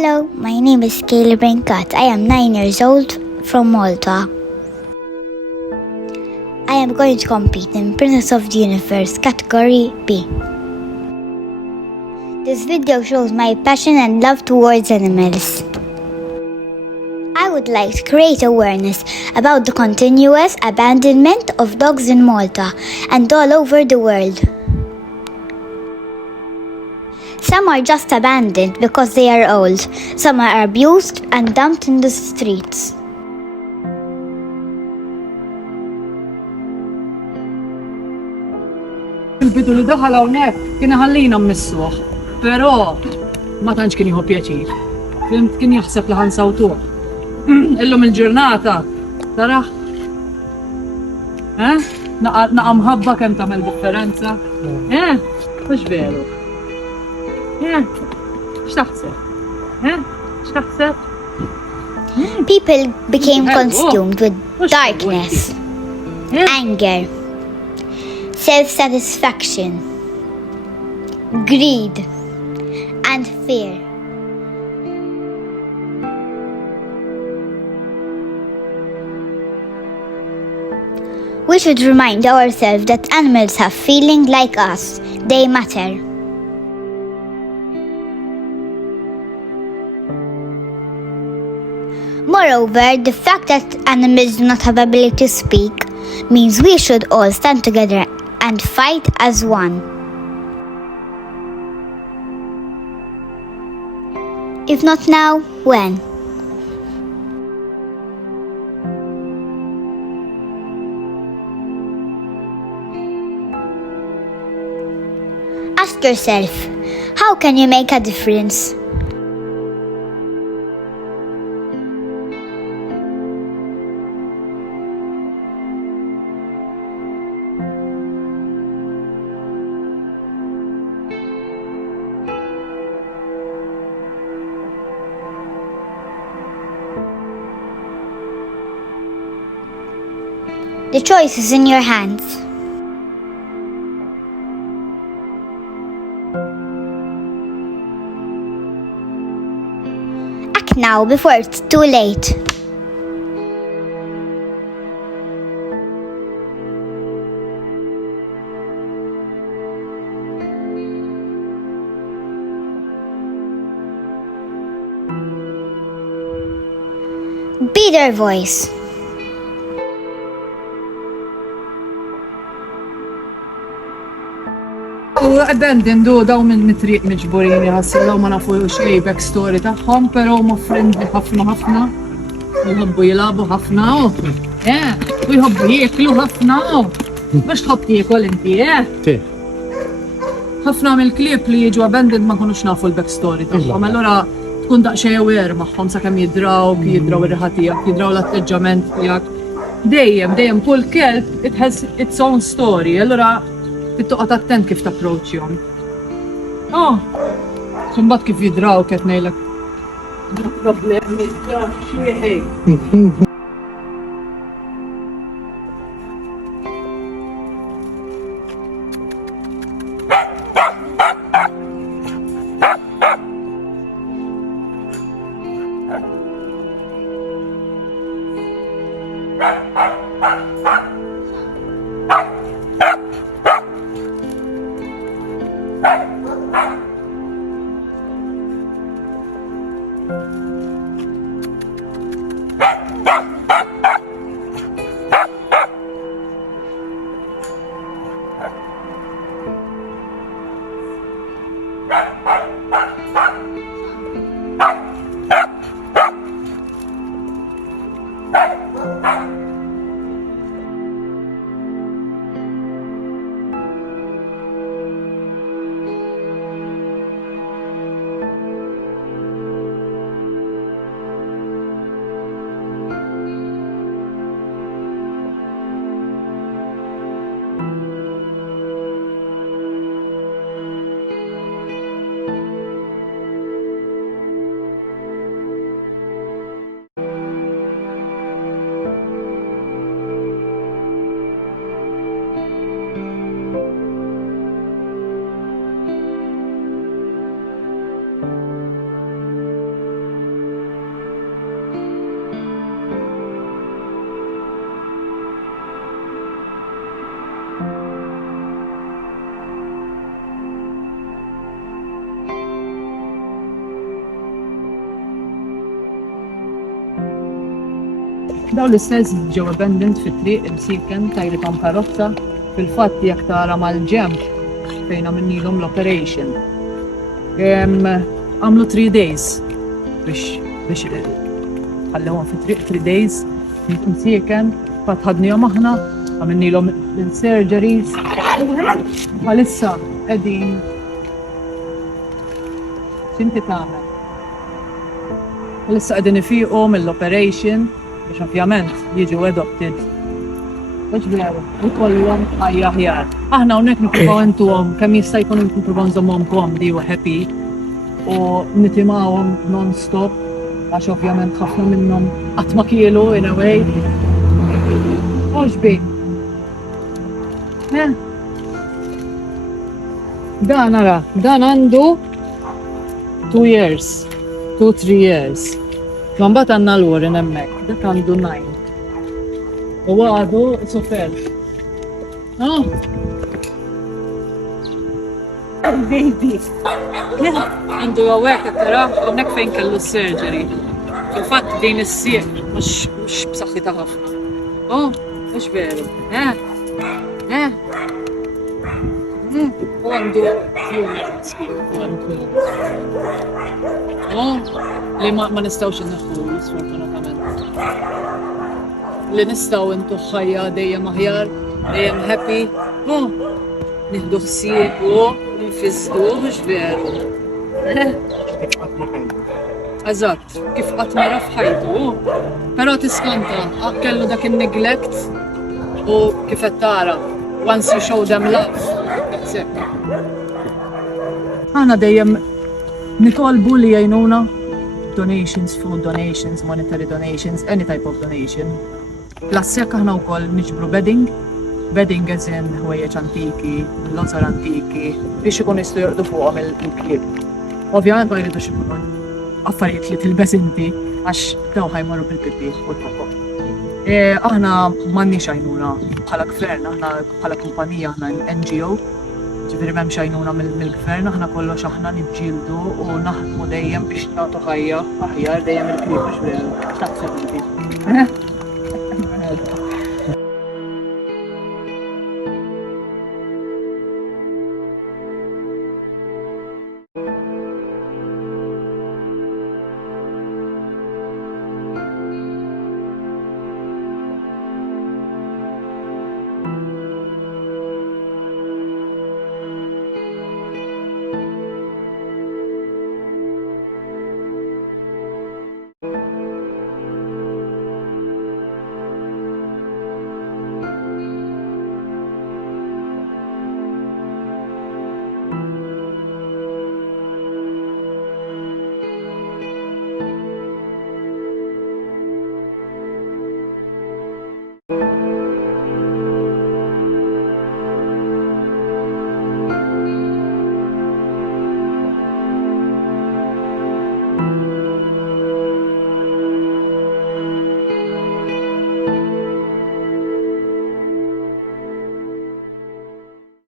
Hello, my name is Kayla Brinkat. I am 9 years old from Malta. I am going to compete in Princess of the Universe category B. This video shows my passion and love towards animals. I would like to create awareness about the continuous abandonment of dogs in Malta and all over the world. Some are just abandoned because they are old. Some are abused and dumped in the streets. Il-bidu li daħal hawnhekk kien iħallina mmissuh, però ma tantx kien jieħu pjaċir. Kien jaħseb li ħansawtuh. Illum il-ġurnata tara naqa' mħabba kemm tagħmel differenza. Mhux veru. X'taħseb? X'taħseb? People became consumed with darkness, anger, self-satisfaction, greed, and fear. We should remind ourselves that animals have feelings like us. They matter. Moreover, the fact that animals do not have ability to speak means we should all stand together and fight as one. If not now, when? Ask yourself, how can you make a difference? The choice is in your hands. Act now before it's too late. Be their voice. U abandon daw minn mitriq miġburin jħassilaw ma nafu xej backstory tagħhom, però huma friendly ħafna. Jħobbu jilabu ħafna u jħobbu jieklu ħafna u biex tħobb tiekol inti, ħafna mill-klieb li jiġu abandoned ma nkunux nafu l-backstory tagħhom, allura tkun daqsxejn aware magħhom sakemm jidraw ir-riħa tiegħek, jidraw l-atteġġament tiegħek. Dejjem kull kelb it has its own story, allura Tittoqgħod attent kif tapproachjhom. Sumbat kif jidraw qed ngħidlek. Problemi xieħ. Daw l-istess ġew abandoned fit-triq imsiken tajrithom karozza fil-fatt jekk tara mal-ġemp fejn għamilnilhom l-operation. Għamlu 3 days biex ħallewhom fit-triq 3 days imsiken, fatt ħadnihom aħna, għamilnilhom l-surgeries. Bħalissa qegħdin x'inti tagħmel? Bħalissa qegħdin ifiqhom mill-operation biex ovvjament jiġu adopted. Biex veru, ikollhom ħajja aħjar. Aħna hawnhekk nippruvaw intuhom kemm jista' jkun nippruvaw nżommhom komdi u happy u nitimgħuhom non-stop għax ovvjament ħafna minnhom qatt ma kielu in a way. Oġbi. Dan ara, dan għandu 2 years, 2-3 years. Mbagħad għandna l-Warren hemmhekk, dak għandu 9. U għadu sofer. Baby. Għandu għawek, tara, hawnhekk fejn kellu s-surgery. Fil-fatt din is-sieq mhux b'saħħitha ħafna. Mhux veru. U għandu li ma nistawx inneħħu sfortunatament. Li nistaw intu ħajja dejjem aħjar, dejjem happy, nieħdu ħsieb u nfisdu mhux veru. Eżatt, kif qatt mara f'ħajtu, però tiskanta kellu dak in-neglect u kif qed tara, once you show them love, that's it. Aħna dejjem nitolbu li jgħinuna donations, food donations, monetary donations, any type of donation. Plus jekk aħna wkoll niġbru bedding as in ħwejjeġ antiki, lozar antiki, biex ikun jistgħu jorqdu fuqhom il-klieb. Ovvjament ma jridux ikunu affarijiet li tilbes inti għax daw ħajmorru bil-pipi u l-popok. Aħna m'għandniex għajnuna bħala gvern, aħna bħala kumpanija, aħna NGO, ġifieri m'hemmx għajnuna mill-gvern, aħna kollox aħna niġġieldu u naħdmu dejjem biex nagħtu ħajja aħjar dejjem il-klieb biex veru. X'taħseb inti?